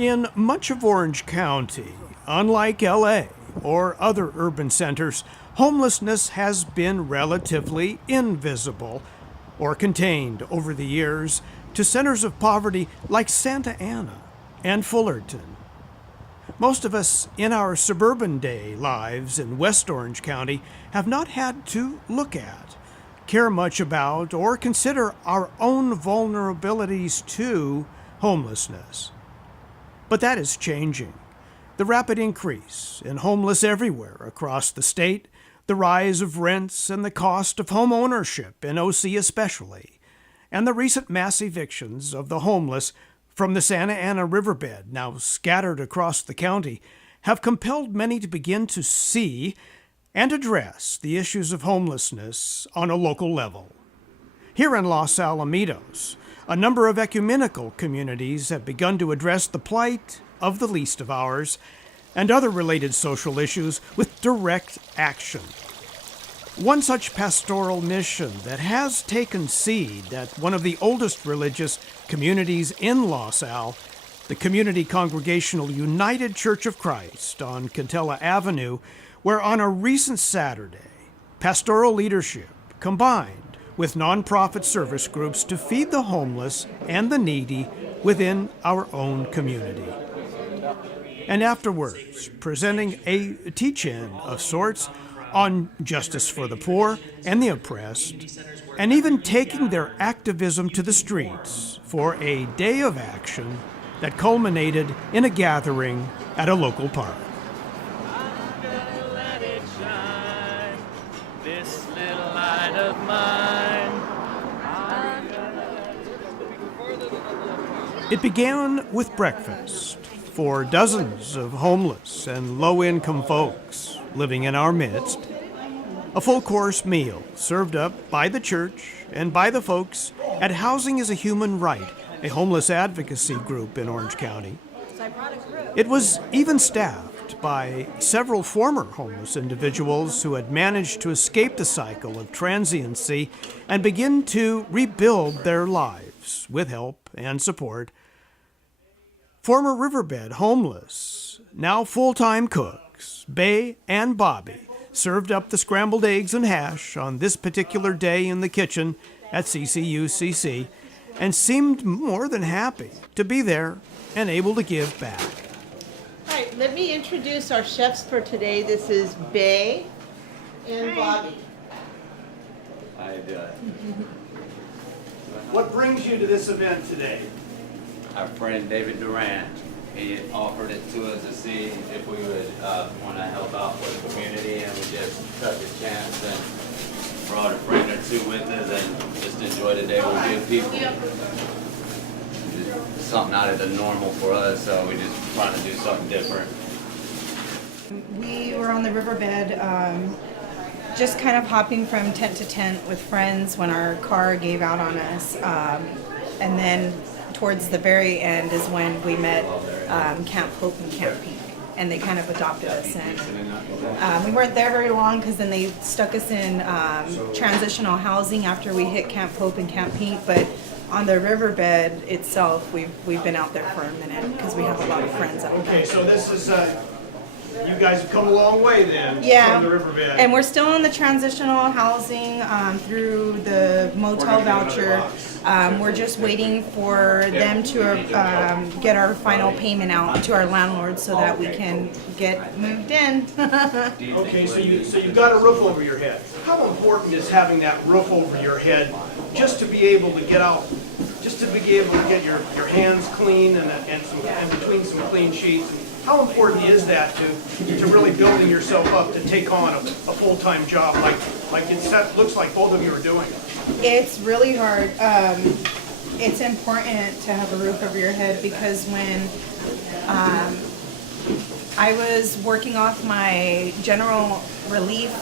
In much of Orange County, unlike LA or other urban centers, homelessness has been relatively invisible or contained over the years to centers of poverty like Santa Ana and Fullerton. Most of us in our suburban day lives in West Orange County have not had to look at, care much about, or consider our own vulnerabilities to homelessness. But that is changing. The rapid increase in homeless everywhere across the state, the rise of rents and the cost of home ownership in OC especially, and the recent mass evictions of the homeless from the Santa Ana riverbed, now scattered across the county, have compelled many to begin to see and address the issues of homelessness on a local level. Here in Los Alamitos, a number of ecumenical communities have begun to address the plight of the least of ours and other related social issues with direct action. One such pastoral mission that has taken seed at one of the oldest religious communities in Los Al, the Community Congregational United Church of Christ on Cantella Avenue, where on a recent Saturday, pastoral leadership combined with nonprofit service groups to feed the homeless and the needy within our own community. And afterwards, presenting a teach-in of sorts on justice for the poor and the oppressed, and even taking their activism to the streets for a day of action that culminated in a gathering at a local park. It began with breakfast for dozens of homeless and low-income folks living in our midst. A full-course meal served up by the church and by the folks at Housing is a Human Right, a homeless advocacy group in Orange County. It was even staffed by several former homeless individuals who had managed to escape the cycle of transiency and begin to rebuild their lives with help and support. Former riverbed homeless, now full-time cooks, Bay and Bobby, served up the scrambled eggs and hash on this particular day in the kitchen at CCUCC and seemed more than happy to be there and able to give back. All right, let me introduce our chefs for today. This is Bay and Bobby. How you doing? What brings you to this event today? Our friend David Durant, he offered it to us to see if we would want to help out with the community, and we just took a chance and brought a friend or two with us and just enjoyed the day with good people. Just something out of the normal for us, so we just trying to do something different. We were on the riverbed, just kind of hopping from tent to tent with friends when our car gave out on us, and then towards the very end is when we met Camp Hope and Camp Pink, and they kind of adopted us. And we weren't there very long because then they stuck us in transitional housing after we hit Camp Hope and Camp Pink. But on the riverbed itself, we've been out there for a minute because we have a lot of friends out there. Okay, so this is, you guys have come a long way then from the riverbed. And we're still in the transitional housing through the motel voucher. We're just waiting for them to get our final payment out to our landlord so that we can get moved in. Okay, so you've got a roof over your head. How important is having that roof over your head just to be able to get out, just to be able to get your hands clean and between some clean sheets? How important is that to really building yourself up to take on a full-time job like it looks like both of you are doing? It's really hard. It's important to have a roof over your head because when I was working off my general relief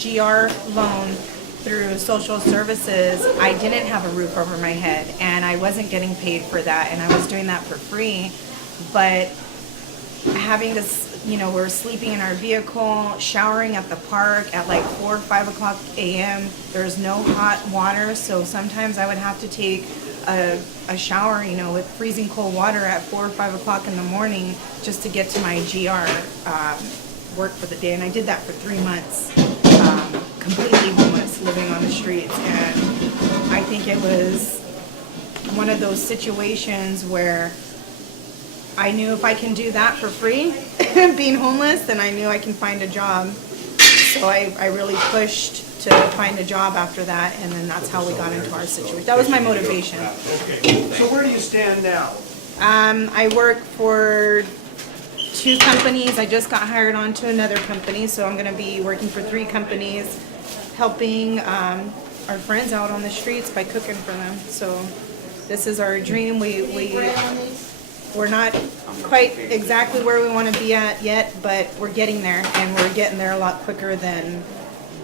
GR loan through social services, I didn't have a roof over my head and I wasn't getting paid for that, and I was doing that for free. But having this, we're sleeping in our vehicle, showering at the park at like 4 or 5 o'clock a.m. There's no hot water, so sometimes I would have to take a shower, with freezing cold water at 4 or 5 o'clock in the morning just to get to my GR work for the day. And I did that for 3 months, completely homeless, living on the streets. And I think it was one of those situations where I knew if I can do that for free, being homeless, then I knew I can find a job. So I really pushed to find a job after that, and then that's how we got into our situation. That was my motivation. Okay. So where do you stand now? I work for 2 companies. I just got hired on to another company, so I'm going to be working for 3 companies, helping our friends out on the streets by cooking for them. So this is our dream. We're not quite exactly where we want to be at yet, but we're getting there, and we're getting there a lot quicker than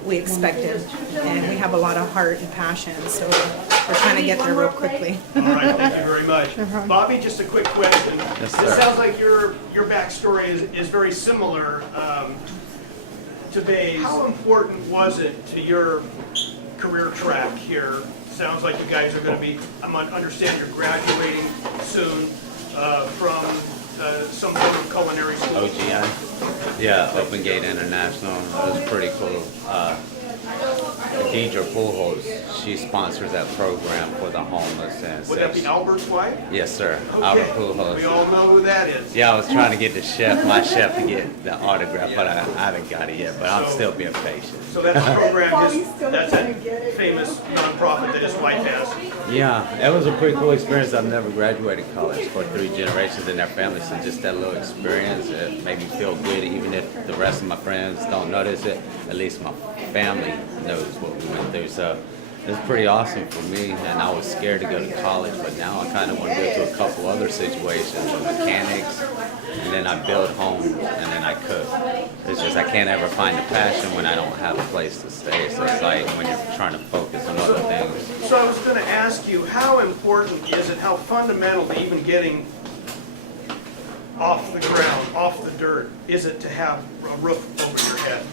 we expected. And we have a lot of heart and passion, so we're trying to get there real quickly. All right, thank you very much. Bobby, just a quick question. Yes, It sir. sounds like your backstory is very similar to Bay's. How important was it to your career track here? Sounds like you guys are going to be, I understand you're graduating soon from some sort of culinary school. OGI? Yeah, Open Gate International. That was pretty cool. Deidre Pujols, she sponsors that program for the homeless. And Would that be Albert's wife? Yes, sir. Okay. Albert Pujols. We all know who that is. Yeah, I was trying to get my chef to get the autograph, but I haven't got it yet, but I'm still being patient. So that's a program, that's a famous nonprofit that his wife has. Yeah, it was a pretty cool experience. I've never graduated college for 3 generations in their family, so just that little experience, it made me feel good. Even if the rest of my friends don't notice it, at least my family knows what we went through. So it was pretty awesome for me, and I was scared to go to college, but now I kind of want to go through a couple other situations with mechanics, and then I build homes, and then I cook. It's just I can't ever find a passion when I don't have a place to stay. So it's like when you're trying to focus on other things. So I was going to ask you, how important is it, how fundamental to even getting off the ground, off the dirt, is it to have a roof over your head?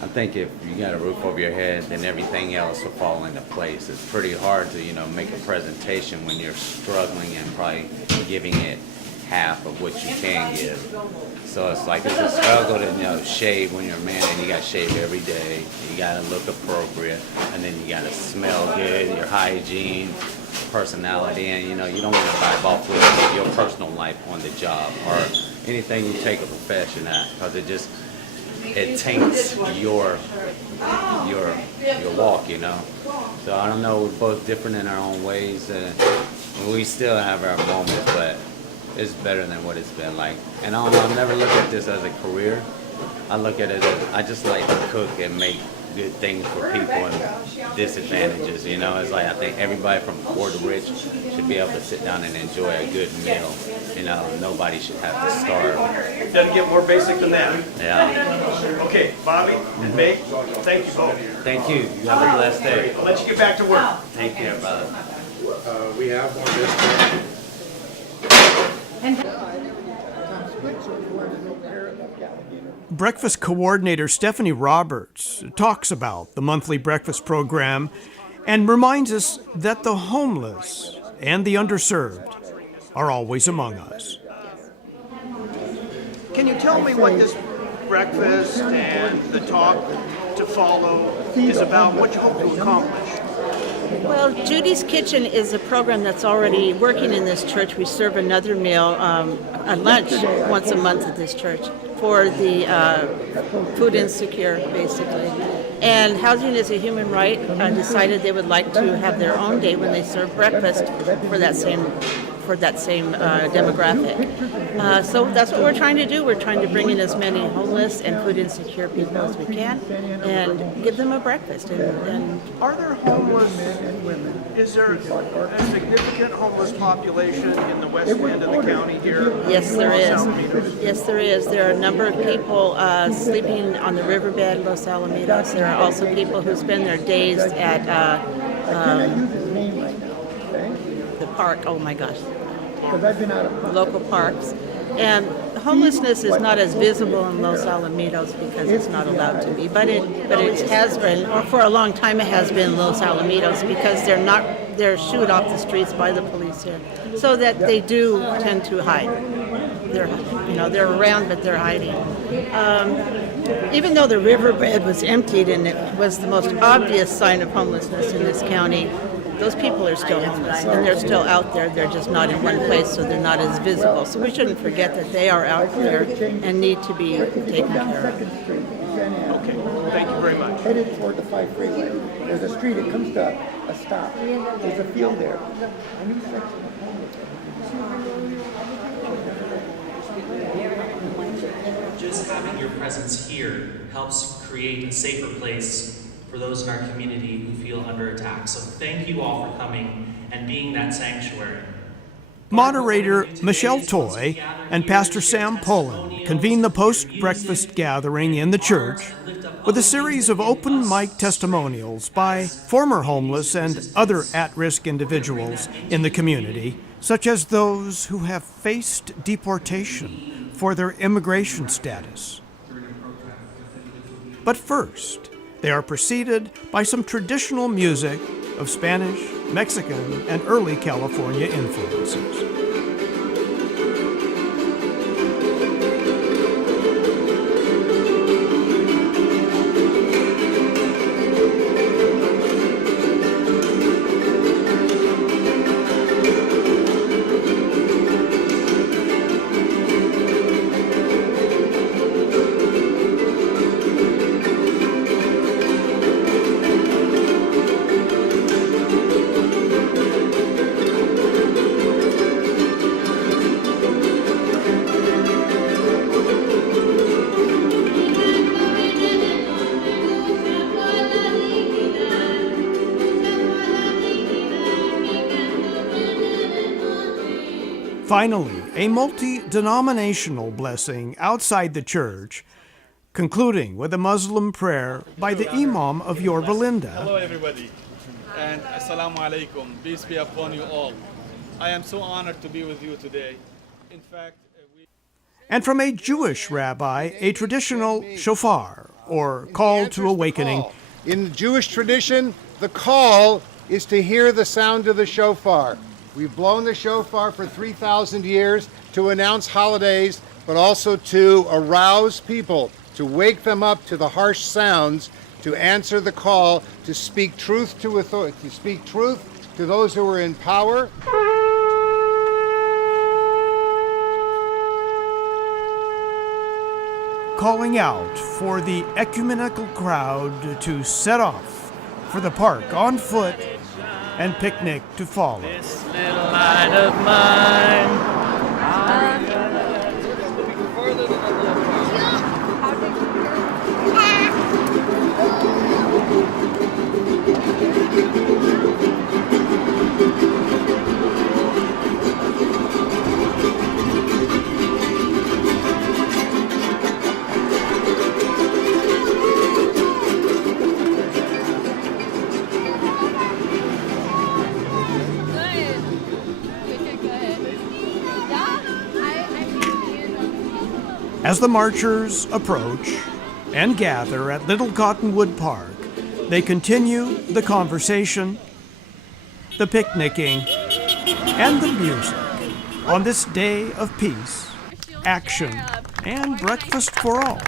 I think if you got a roof over your head, then everything else will fall into place. It's pretty hard to, make a presentation when you're struggling and probably giving it half of what you can give. So it's like it's a struggle to, shave when you're a man, and you got to shave every day. You got to look appropriate, and then you got to smell good, your hygiene, personality, and you don't want to vibe off with your personal life on the job or anything you take a profession at, because it taints your walk, So I don't know, we're both different in our own ways, and we still have our moments, but it's better than what it's been like. And I don't know, I've never looked at this as a career. I look at it as I just like to cook and make good things for people and disadvantages, It's like I think everybody from poor to rich should be able to sit down and enjoy a good meal. Nobody should have to starve. It doesn't get more basic than that. Yeah. Okay, Bobby and May, thank you both. Thank you. You have a blessed day. I'll let you get back to work. Take care, brother. We have one this Breakfast coordinator Stephanie Roberts talks about the monthly breakfast program and reminds us that the homeless and the underserved are always among us. Can you tell me what this breakfast and the talk to follow is about, what you hope to accomplish? Well, Judy's Kitchen is a program that's already working in this church. We serve another meal, a lunch once a month at this church for the food insecure, basically. And Housing is a Human Right decided they would like to have their own day when they serve breakfast for that same demographic. So that's what we're trying to do. We're trying to bring in as many homeless and food insecure people as we can and give them a breakfast. And Are there homeless, is there a significant homeless population in the west end of the county here? yes, there is. Los Alamitos? Yes, there is. There are a number of people sleeping on the riverbed, Los Alamitos. There are also people who spend their days at the park. Oh my gosh. Local parks. And homelessness is not as visible in Los Alamitos because it's not allowed to be, but it has been, or for a long time it has been Los Alamitos because they're shooed off the streets by the police here, so that they do tend to hide. They're around, but they're hiding. Even though the riverbed was emptied and it was the most obvious sign of homelessness in this county, those people are still homeless and they're still out there. They're just not in one place, so they're not as visible. So we shouldn't forget that they are out there and need to be taken care of. Okay, thank you very much. Headed toward the 5 freeway. There's a street, it comes to a stop. There's a field there. A new section of homeless. Just having your presence here helps create a safer place for those in our community who feel under attack. So thank you all for coming and being that sanctuary. Moderator Michelle Toy and Pastor Sam Pullen convened the post-breakfast gathering in the church with a series of open mic testimonials by former homeless and other at-risk individuals in the community, such as those who have faced deportation for their immigration status. But first, they are preceded by some traditional music of Spanish, Mexican, and early California influences. Finally, a multi-denominational blessing outside the church, concluding with a Muslim prayer by the Imam of Yorba Linda. Hello everybody, and Assalamu alaikum. Peace be upon you all. I am so honored to be with you today. In fact, And from a Jewish rabbi, a traditional shofar, or call to awakening. In the Jewish tradition, the call is to hear the sound of the shofar. We've blown the shofar for 3,000 years to announce holidays, but also to arouse people, to wake them up to the harsh sounds, to answer the call, to speak truth to authority, to speak truth to those who are in power. Calling out for the ecumenical crowd to set off for the park on foot and picnic to follow. This little light of mine. As the marchers approach and gather at Little Cottonwood Park, they continue the conversation, the picnicking, and the music on this day of peace, action, and breakfast for all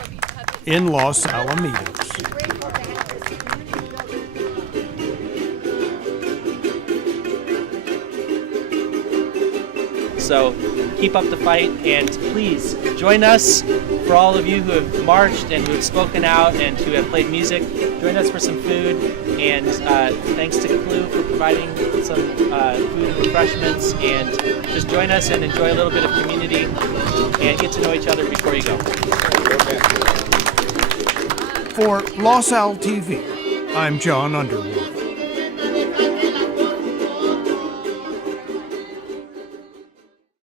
in Los Alamitos. So keep up the fight, and please join us. For all of you who have marched and who have spoken out and who have played music, join us for some food. And thanks to Clue for providing some food and refreshments. And just join us and enjoy a little bit of community and get to know each other before you go. For Los Al TV, I'm John Underwood.